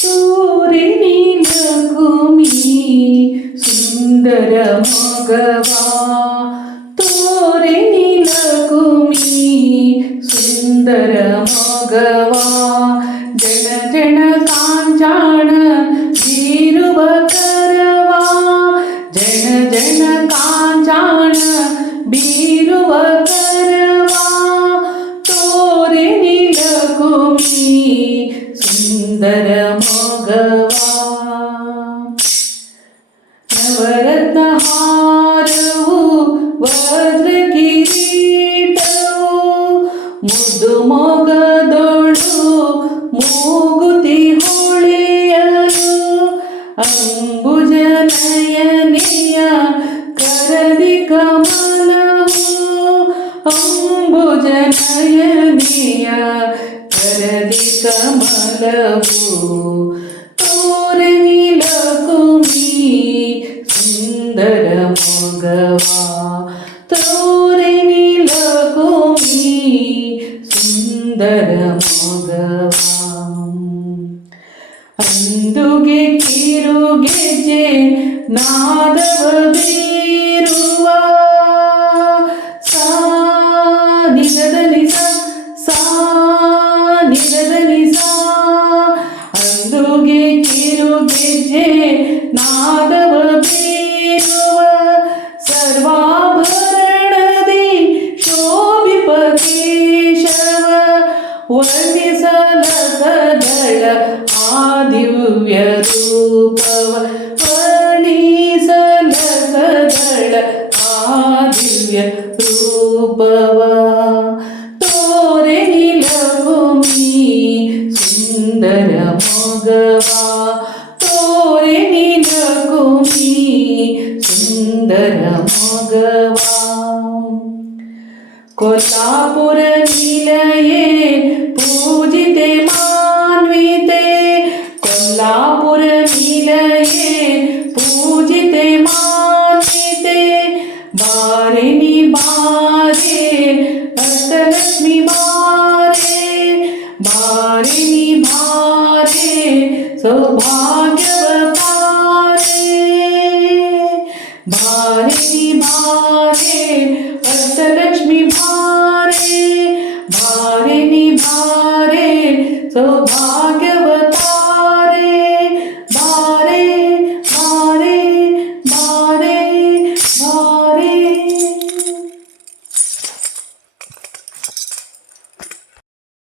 ಸೂರಿನಿನ ಕುಮಿ ಸುಂದರ ಮಗವಾ ತೋರಿನಿನ ಕುಮಿ ಸುಂದರ ಮಗವಾ ಜನ ಜನ ಕಾಂಚಾಣ ಬೀರುವ ಕರವಾ ಜನ ಜನ ಕಾಂಚಾಣ ಬೀರುವ ಕರವಾ ತೋರಿನಿನ ಕುಮಿ ಸುಂದರ ಮಗವಾ ನವರತ್ನ ಹಾರವು ವಜ್ರ ಕಿರೀಟವು ಮುದ್ದು ಮೊಗದೊಳು ಮೂಗುತಿ ಹೊಳೆಯಲು ಅಂಬುಜ ನಯನಿಯ ಕರದಿ ಕಮಲವು ಅಂಬುಜ ನಯನಿಯ ಕರದಿ ಕಮಲವು ತೋರಿನಿಲ ಕುಮಿ ಸುಂದರ ಮಗವಾ ತೋರಿನಿಲ ಕುಮಿ ಸುಂದರ ಮಗವಾ ಅಂದುಗೆ ಕಿರುಗೆಜ್ಜೆ ನಾದವ ಬೀರುವ ಸಾ ನಿಜದ ನಿಜ ಸಾ ನಿಜದ ನಿಜ ಅಂದುಗೆ ಕಿರುಗೆಜ್ಜೆ ನಾದವ ಬೀರುವ ಸರ್ವಾಭರಣದಿ ಶೋಭಿಪ ಕೇಶವ ವರ್ಣಿಸಲಸದಳ ಆ ದಿವ್ಯ ರೂಪವ ವರ್ಣಿಸಲಸದಳ ಆ ದಿವ್ಯ ರೂಪವ ತೋರಿನಿಲ ಕುಮಿ ಸುಂದರ ಮಗವಾ ತೋರಿನಿಲ ಕುಮಿ ಸುಂದರ ಮಗವಾ ಕೊಲ್ಲಾಪುರ ನಿಲಯೇ ಪೂಜಿತೆ ಮಾನ್ವಿತೆ ಕೊಲ್ಲಾಪುರ ನಿಲಯೇ ಪೂಜಿತೆ ಮಾನ್ವಿತೆ ಬಾರಿನಿ ಬಾರೆ ಅಷ್ಟಲಕ್ಷ್ಮಿ ಬಾರೆ ಬಾರಿನಿ ಬಾರೆ ಸೌಭಾಗ್ಯವ ಬಾರೆ ಬಾರಿನಿ ಬಾರೆ ಅಷ್ಟಲಕ್ಷ್ಮಿ ಬಾರೆ ಬಾರಿನಿ ಬಾರೆ ಸೌಭಾಗ್ಯ